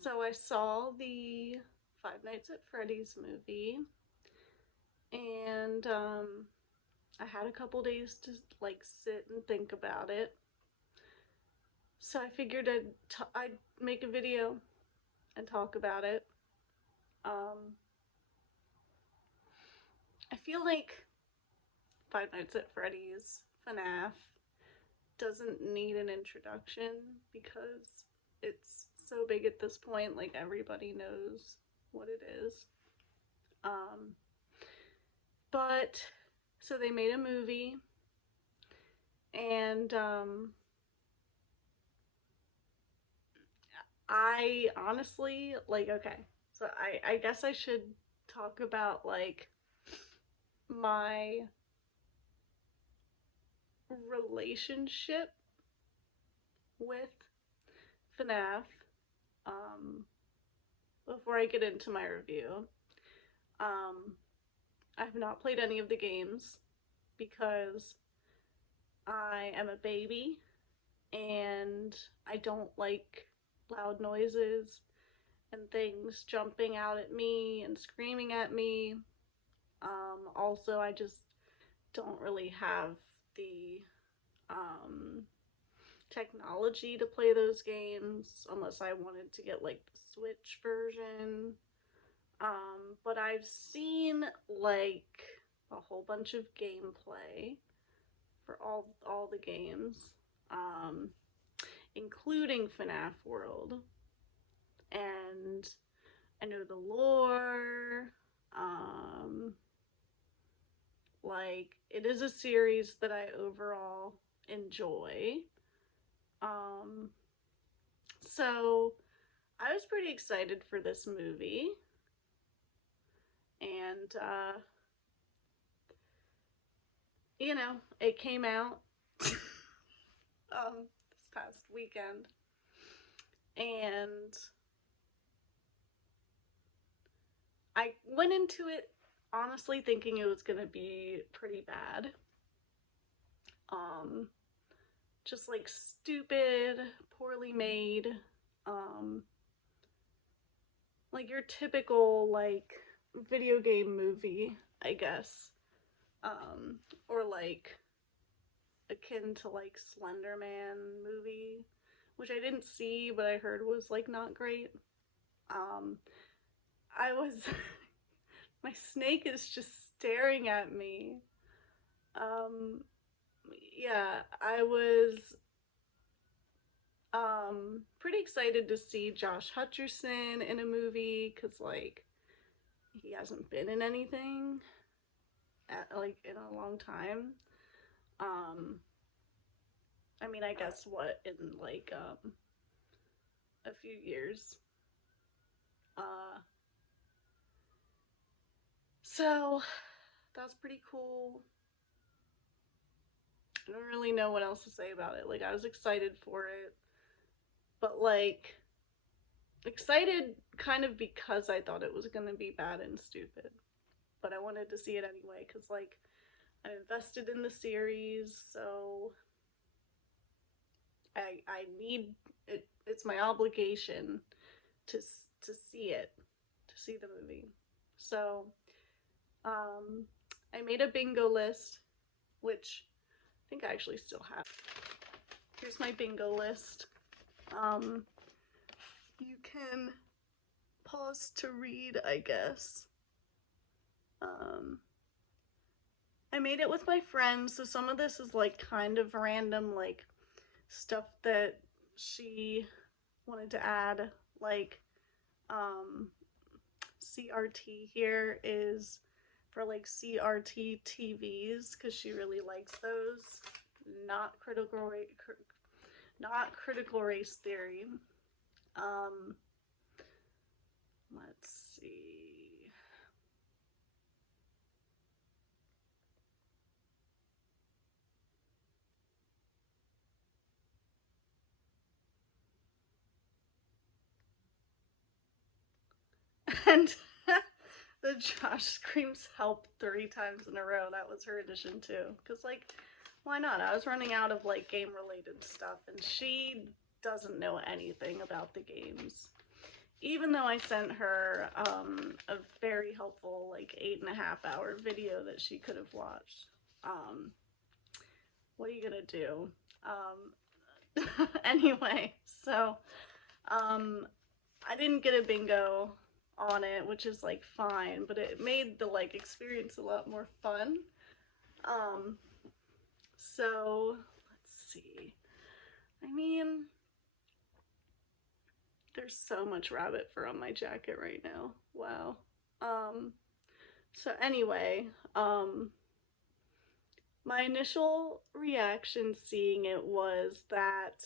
So I saw the Five Nights at Freddy's movie, and I had a couple days to like sit and think about it. So I figured I'd make a video and talk about it. Um, I feel like Five Nights at Freddy's FNAF doesn't need an introduction because it's so big at this point, like everybody knows what it is. Um, but so they made a movie, and I honestly like, okay, so I guess I should talk about like my relationship with FNAF um, before I get into my review. Um, I've not played any of the games because I am a baby and I don't like loud noises and things jumping out at me and screaming at me. Also, I just don't really have the technology to play those games unless I wanted to get like the Switch version. But I've seen like a whole bunch of gameplay for all the games, um, including FNAF World, and I know the lore. Like it is a series that I overall enjoy. Um, so I was pretty excited for this movie, and it came out this past weekend, and I went into it honestly thinking it was gonna be pretty bad. Um, just like stupid, poorly made, um, like your typical like video game movie, I guess. Or like akin to like Slender Man movie, which I didn't see but I heard was like not great. Um, I was my snake is just staring at me. Um, yeah, I was pretty excited to see Josh Hutcherson in a movie because like he hasn't been in anything like in a long time. Um, I mean, I guess what in like a few years. Uh, so that's pretty cool. I don't really know what else to say about it. Like I was excited for it, but like excited kind of because I thought it was gonna be bad and stupid. But I wanted to see it anyway because like I'm invested in the series, so I need it. It's my obligation to to see it, to see the movie. So um, I made a bingo list, which I think I actually still have. Here's my bingo list. You can pause to read, I guess. I made it with my friends, so some of this is like kind of random, like stuff that she wanted to add, like CRT here is for like CRT TVs because she really likes those. Not critical race theory. Um, let's see. And the Josh screams help 3 times in a row. That was her addition too. Because, like, why not? I was running out of, like, game related stuff, and she doesn't know anything about the games. even though I sent her a very helpful, like, 8.5 hour video that she could have watched. What are you gonna do? Anyway, so I didn't get a bingo on it, which is like fine, but it made the like experience a lot more fun. So let's see. I mean, there's so much rabbit fur on my jacket right now. Wow. So anyway, my initial reaction seeing it was that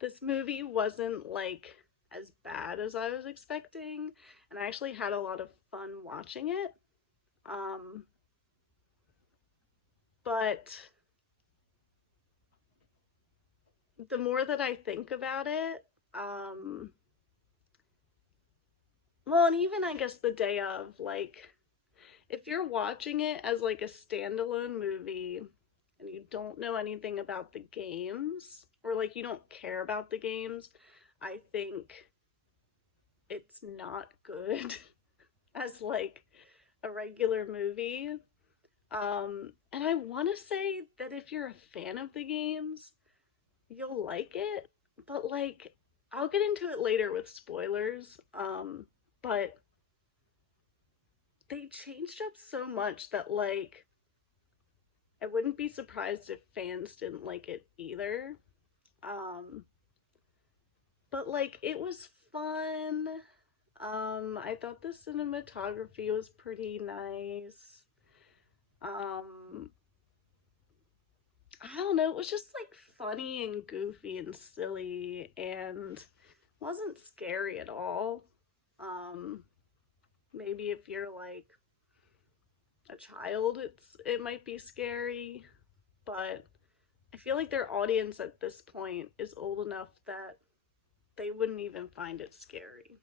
this movie wasn't like as bad as I was expecting, and I actually had a lot of fun watching it. But the more that I think about it, well, and even I guess the day of, like, if you're watching it as like a standalone movie and you don't know anything about the games, or like you don't care about the games, I think it's not good as like a regular movie. And I want to say that if you're a fan of the games, you'll like it, but like I'll get into it later with spoilers. But they changed up so much that like I wouldn't be surprised if fans didn't like it either. But like it was fun. I thought the cinematography was pretty nice. I don't know, it was just like funny and goofy and silly and wasn't scary at all. Maybe if you're like a child, it might be scary, but I feel like their audience at this point is old enough that they wouldn't even find it scary.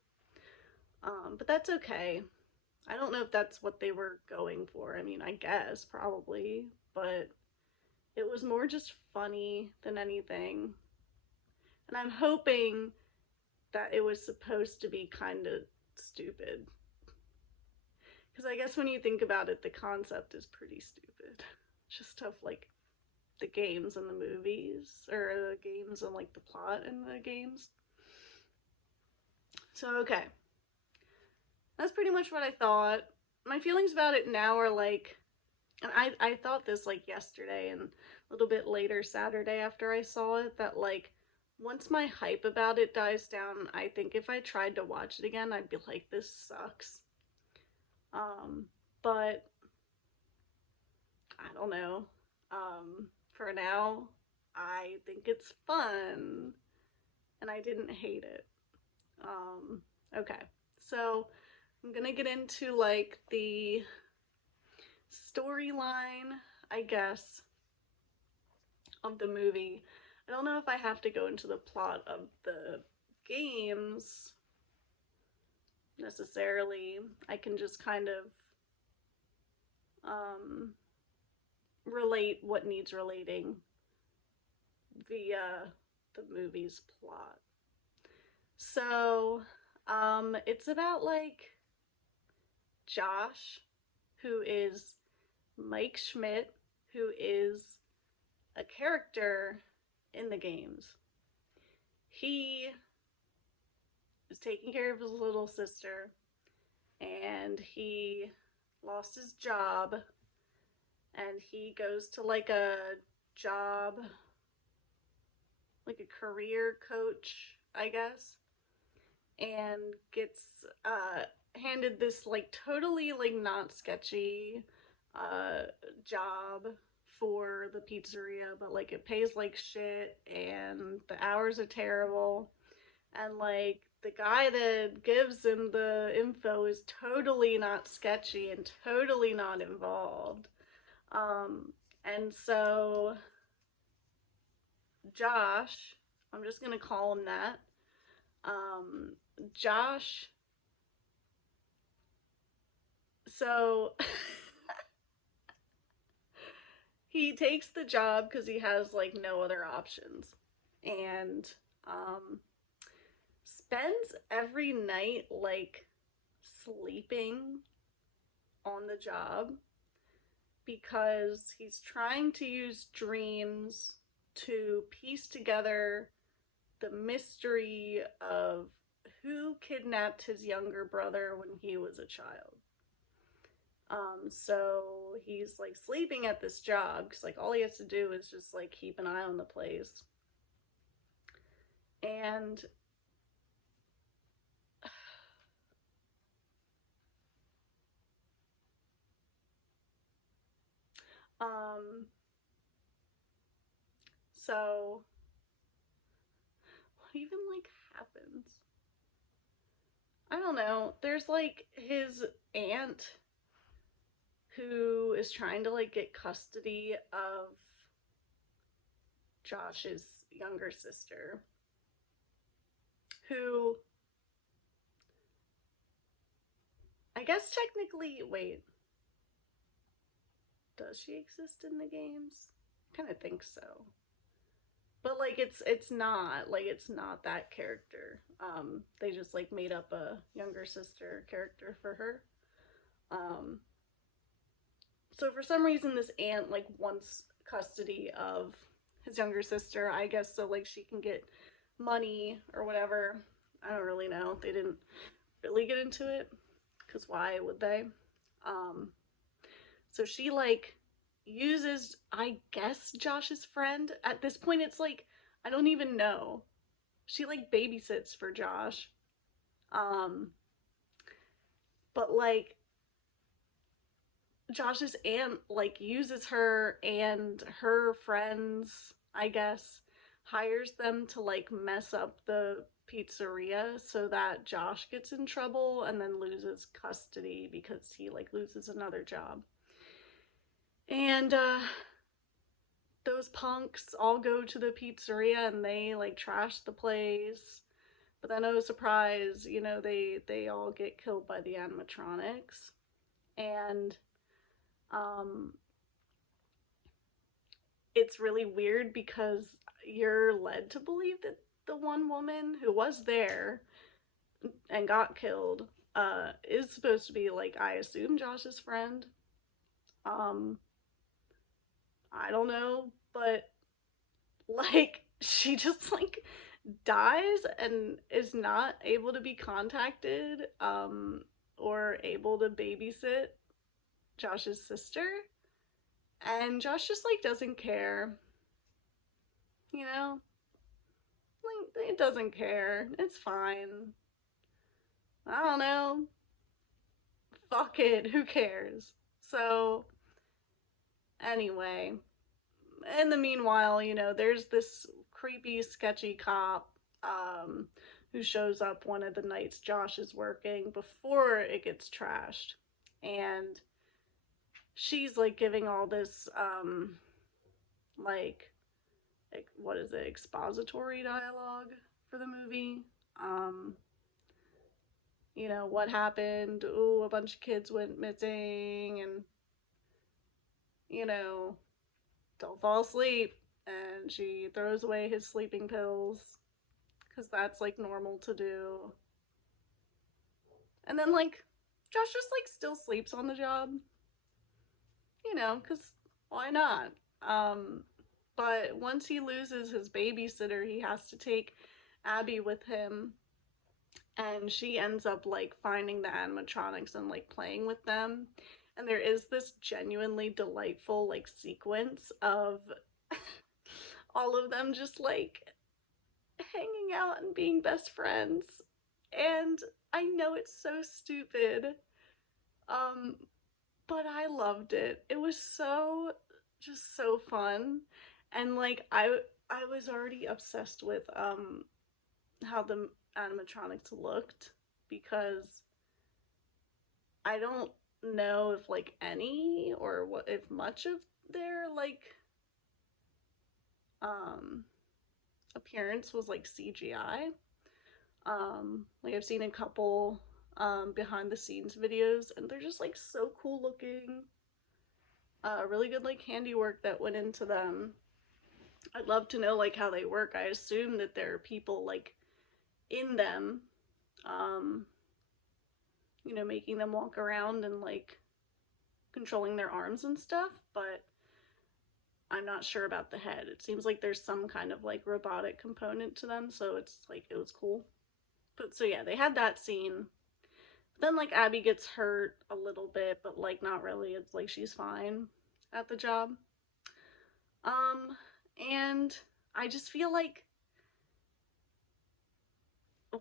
But that's okay. I don't know if that's what they were going for. I mean, I guess probably, but it was more just funny than anything. And I'm hoping that it was supposed to be kind of stupid. Because I guess when you think about it, the concept is pretty stupid. Just stuff like the games and the movies, or the games and like the plot in the games. So, okay. That's pretty much what I thought. My feelings about it now are like, and I thought this like yesterday and a little bit later Saturday after I saw it, that like once my hype about it dies down, I think if I tried to watch it again, I'd be like, this sucks. But I don't know. For now, I think it's fun and I didn't hate it. Okay, so I'm gonna get into like the storyline, I guess, of the movie. I don't know if I have to go into the plot of the games necessarily. I can just kind of relate what needs relating via the movie's plot. So, it's about like Josh, who is Mike Schmidt, who is a character in the games. He is taking care of his little sister, and he lost his job, and he goes to like a job, like a career coach, I guess, and gets handed this like totally like not sketchy job for the pizzeria, but like it pays like shit and the hours are terrible, and like the guy that gives him the info is totally not sketchy and totally not involved. And so Josh, I'm just gonna call him that, Josh, so he takes the job because he has like no other options, and spends every night like sleeping on the job because he's trying to use dreams to piece together the mystery of who kidnapped his younger brother when he was a child. So he's like sleeping at this job because like all he has to do is just like keep an eye on the place. And um so what even like happens? I don't know. There's like his aunt who is trying to like get custody of Josh's younger sister, who I guess technically, wait, does she exist in the games? I kind of think so. But like it's not that character. They just like made up a younger sister character for her. Um so for some reason this aunt like wants custody of his younger sister, I guess, so like she can get money or whatever. I don't really know. They didn't really get into it because why would they? Um, so she like uses, I guess, Josh's friend. At this point, it's like I don't even know. She like babysits for Josh, um, but like Josh's aunt like uses her and her friends, I guess, hires them to like mess up the pizzeria so that Josh gets in trouble and then loses custody because he like loses another job. And those punks all go to the pizzeria and they like trash the place. But then oh surprise, you know, they all get killed by the animatronics. And um it's really weird because you're led to believe that the one woman who was there and got killed is supposed to be like, I assume, Josh's friend. Um I don't know, but like she just like dies and is not able to be contacted or able to babysit Josh's sister. And Josh just like doesn't care, you know? Like it doesn't care. It's fine. I don't know. Fuck it. Who cares? So anyway, in the meanwhile, you know, there's this creepy, sketchy cop who shows up one of the nights Josh is working before it gets trashed. And she's like giving all this, like, what is it, expository dialogue for the movie. Um, you know, what happened? Ooh, a bunch of kids went missing, and, you know, don't fall asleep. And she throws away his sleeping pills because that's like normal to do. And then like Josh just like still sleeps on the job, you know, because why not? Um, but once he loses his babysitter, he has to take Abby with him, and she ends up like finding the animatronics and like playing with them. And there is this genuinely delightful like sequence of all of them just like hanging out and being best friends. And I know it's so stupid, um, but I loved it. It was so just so fun, and like I was already obsessed with how the animatronics looked because I don't know if like any or what if much of their like um appearance was like CGI. Like I've seen a couple behind the scenes videos and they're just like so cool looking. Really good like handiwork that went into them. I'd love to know like how they work. I assume that there are people like in them, um, making them walk around and like controlling their arms and stuff, but I'm not sure about the head. It seems like there's some kind of like robotic component to them, so it's like it was cool. But so yeah, they had that scene. Then like Abby gets hurt a little bit, but like not really. It's like she's fine at the job. Um and I just feel like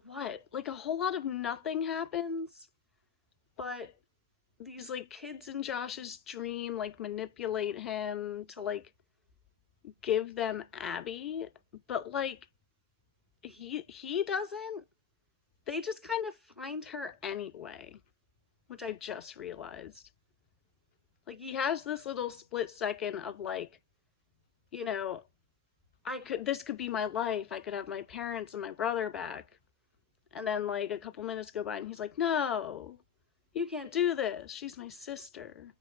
what? Like a whole lot of nothing happens, but these like kids in Josh's dream like manipulate him to like give them Abby, but like he doesn't. They just kind of find her anyway, which I just realized. Like he has this little split second of like, you know, this could be my life. I could have my parents and my brother back. And then like a couple minutes go by and he's like, "No. You can't do this. She's my sister."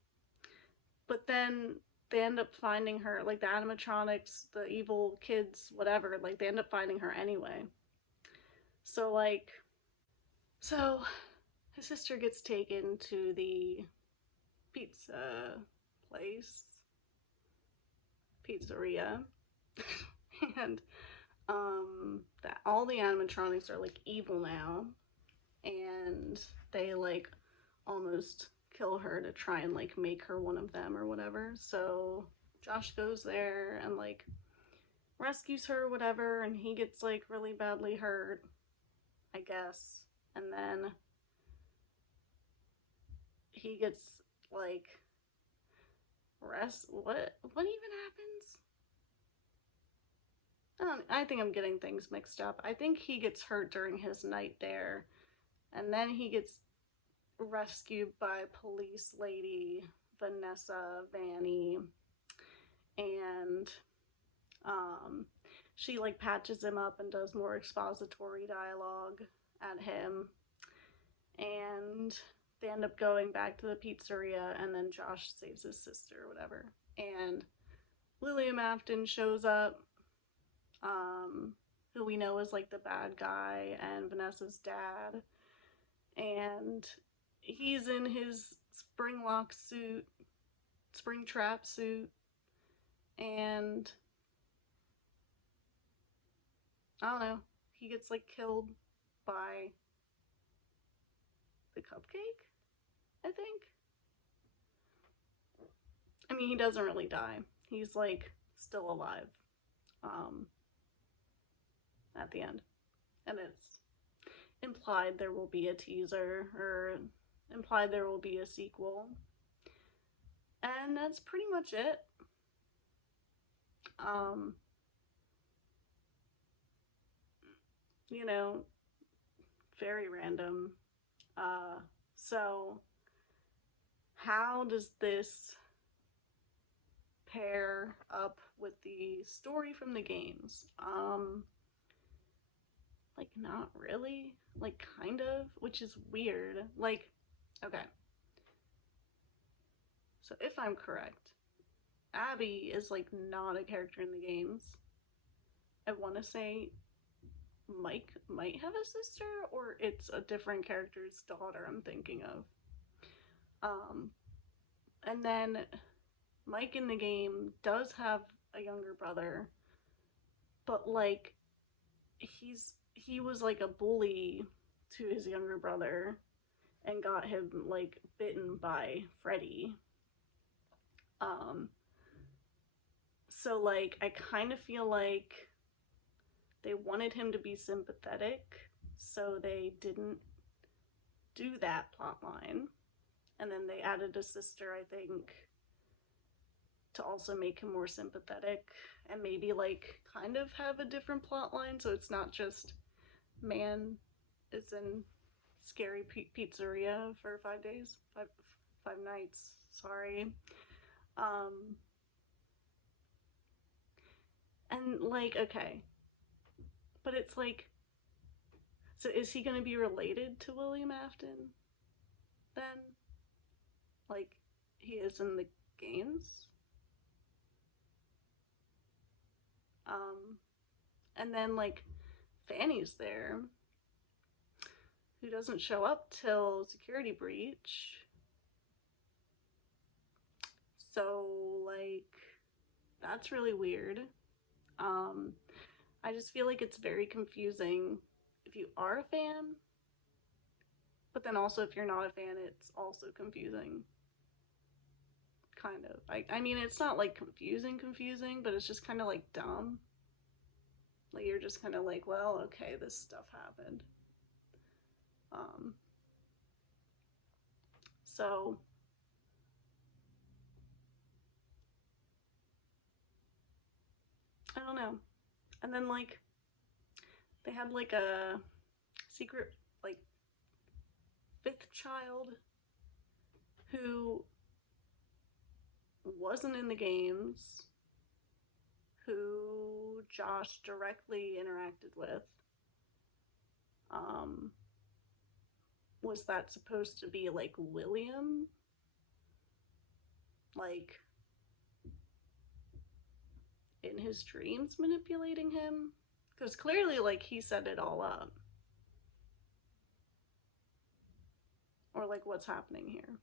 But then they end up finding her, like the animatronics, the evil kids, whatever, like they end up finding her anyway. So like so his sister gets taken to the pizza place, pizzeria, and that all the animatronics are like evil now, and they like almost kill her to try and like make her one of them or whatever. So Josh goes there and like rescues her, whatever, and he gets like really badly hurt, I guess. And then he gets like what even happens? I think I'm getting things mixed up. I think he gets hurt during his night there, and then he gets rescued by police lady Vanessa Vanny, and she like patches him up and does more expository dialogue at him, and they end up going back to the pizzeria, and then Josh saves his sister or whatever, and William Afton shows up, who we know is like the bad guy and Vanessa's dad, and he's in his spring trap suit, and I don't know, he gets like killed by the cupcake, I think. I mean, he doesn't really die. He's like still alive at the end. And it's implied there will be a teaser, or implied there will be a sequel. And that's pretty much it. You know, very random. So how does this pair up with the story from the games? Like not really, like kind of, which is weird. Like, okay. So if I'm correct, Abby is like not a character in the games. I want to say Mike might have a sister, or it's a different character's daughter I'm thinking of. And then Mike in the game does have a younger brother, but like he was like a bully to his younger brother and got him like bitten by Freddy. So like I kind of feel like they wanted him to be sympathetic, so they didn't do that plot line. And then they added a sister, I think, to also make him more sympathetic, and maybe like kind of have a different plot line, so it's not just man is in scary pizzeria for 5 days, five nights. Sorry. And like, okay, but it's like, so is he going to be related to William Afton then? Like he is in the games? And then like Fanny's there, who doesn't show up till security breach. So, like, that's really weird. I just feel like it's very confusing if you are a fan, but then also if you're not a fan, it's also confusing. Kind of. I mean, it's not like confusing, but it's just kind of like dumb. Like, you're just kind of like, well, okay, this stuff happened. So I don't know. And then like they had like a secret like fifth child who wasn't in the games, who Josh directly interacted with. Was that supposed to be like William? Like in his dreams manipulating him? Because clearly, like, he set it all up. Or, like, what's happening here?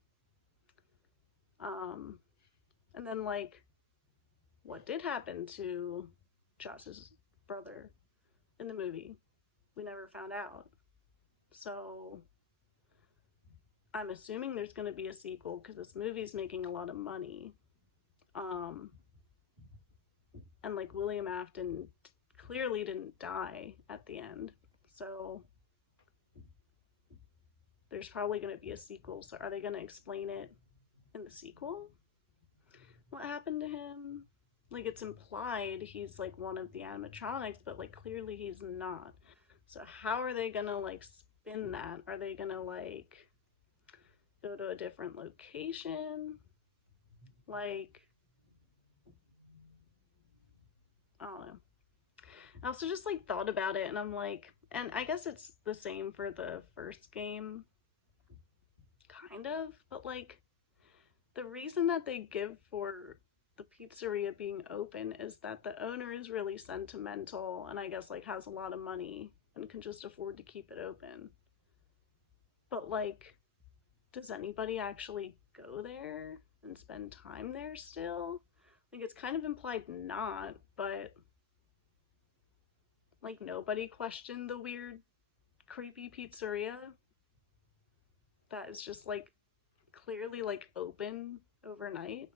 And then, like, what did happen to Josh's brother in the movie? We never found out. So, I'm assuming there's going to be a sequel because this movie's making a lot of money. And, like, William Afton clearly didn't die at the end. So, there's probably going to be a sequel. So, are they going to explain it in the sequel? What happened to him? Like, it's implied he's like one of the animatronics, but like clearly he's not. So how are they gonna like spin that? Are they gonna like go to a different location? Like, I don't know. I also just like thought about it and I'm like, and I guess it's the same for the first game, kind of, but like the reason that they give for the pizzeria being open is that the owner is really sentimental and I guess like has a lot of money and can just afford to keep it open. But like, does anybody actually go there and spend time there still? Like, it's kind of implied not, but like nobody questioned the weird, creepy pizzeria that is just like clearly like open overnight.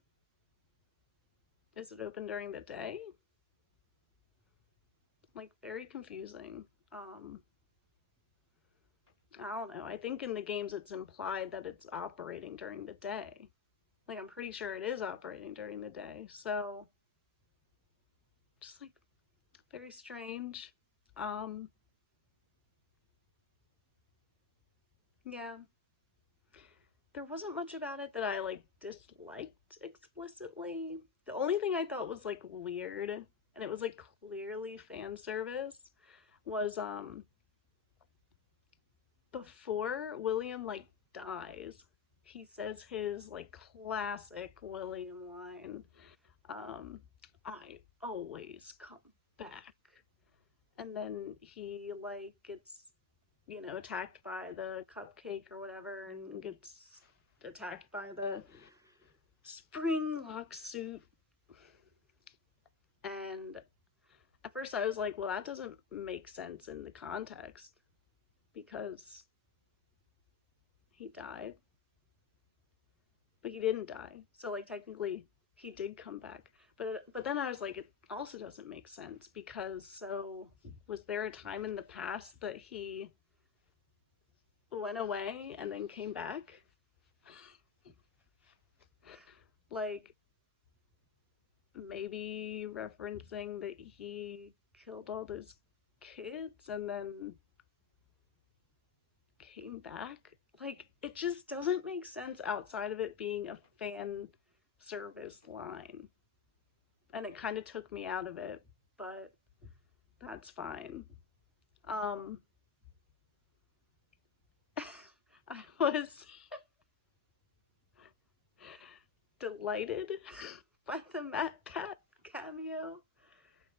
Is it open during the day? Like, very confusing. I don't know. I think in the games it's implied that it's operating during the day. Like, I'm pretty sure it is operating during the day. So, just like very strange. Yeah. There wasn't much about it that I like disliked explicitly. The only thing I thought was like weird, and it was like clearly fan service, was before William like dies, he says his like classic William line, I always come back. And then he like gets, you know, attacked by the cupcake or whatever and gets attacked by the spring lock suit. And at first I was like, well, that doesn't make sense in the context because he died. But he didn't die. So like technically he did come back. But then I was like, it also doesn't make sense because so was there a time in the past that he went away and then came back? Like, maybe referencing that he killed all those kids and then came back? Like, it just doesn't make sense outside of it being a fan service line. And it kind of took me out of it, but that's fine. I was delighted by the Matt Pat cameo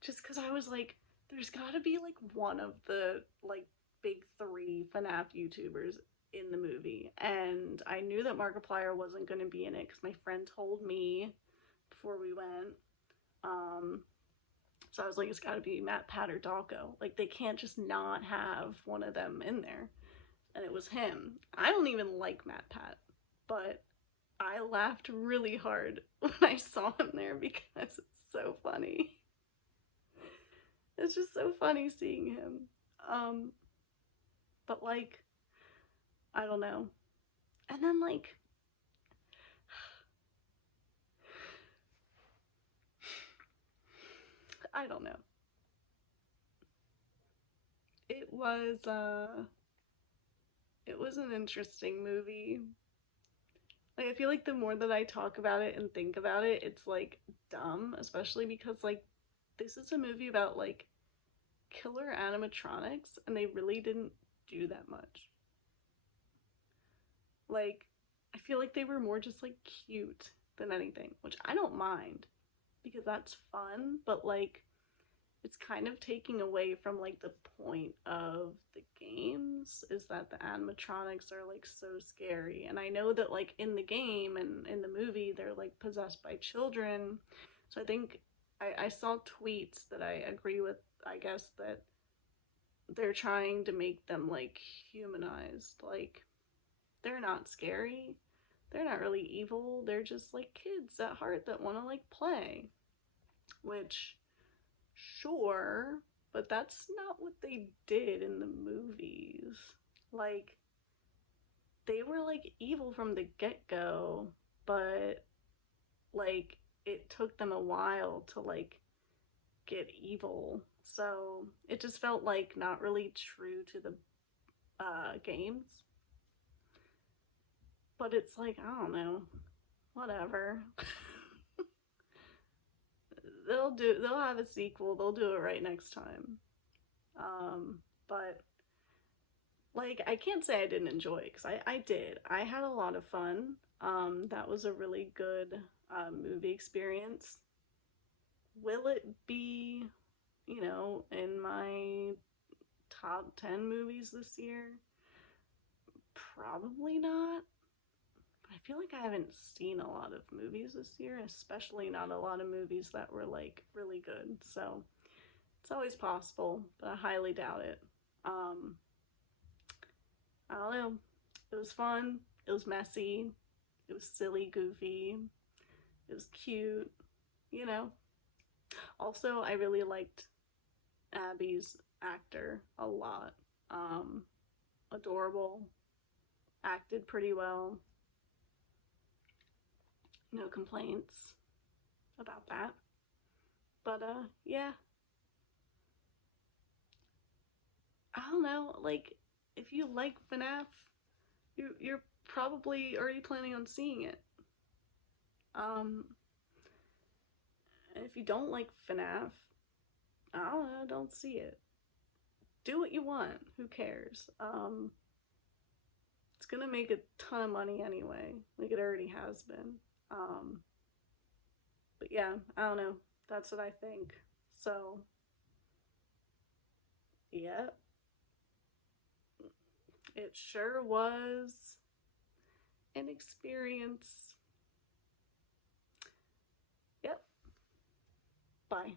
just because I was like, there's gotta be like one of the like big 3 FNAF YouTubers in the movie, and I knew that Markiplier wasn't going to be in it because my friend told me before we went. So I was like, it's got to be Matt, Pat, or Dalko. Like, they can't just not have one of them in there. And it was him. I don't even like Matt, Pat, but I laughed really hard when I saw him there because it's so funny. It's just so funny seeing him. But like, I don't know. And then like, I don't know. It was an interesting movie. Like, I feel like the more that I talk about it and think about it, it's like dumb, especially because like this is a movie about like killer animatronics and they really didn't do that much. Like, I feel like they were more just like cute than anything, which I don't mind because that's fun, but like it's kind of taking away from like the point of the games is that the animatronics are like so scary. And I know that like in the game and in the movie they're like possessed by children. So I think I saw tweets that I agree with, I guess, that they're trying to make them like humanized. Like, they're not scary. They're not really evil. They're just like kids at heart that want to like play. Which, sure, but that's not what they did in the movies. Like, they were like evil from the get-go, but like it took them a while to like get evil. So it just felt like not really true to the games. But it's like, I don't know, whatever. They'll have a sequel. They'll do it right next time. But like, I can't say I didn't enjoy it because I did. I had a lot of fun. That was a really good movie experience. Will it be, in my top 10 movies this year? Probably not. But I feel like I haven't seen a lot of movies this year, especially not a lot of movies that were like really good. So it's always possible, but I highly doubt it. I don't know. It was fun. It was messy. It was silly, goofy. It was cute. You know. Also, I really liked Abby's actor a lot. Adorable. Acted pretty well. No complaints about that. But yeah. I don't know, like, if you like FNAF, you're probably already planning on seeing it. Um, and if you don't like FNAF, I don't know, don't see it. Do what you want. Who cares? It's gonna make a ton of money anyway, like it already has been. Um, but yeah, I don't know. That's what I think. So, yeah, it sure was an experience. Yep. Bye.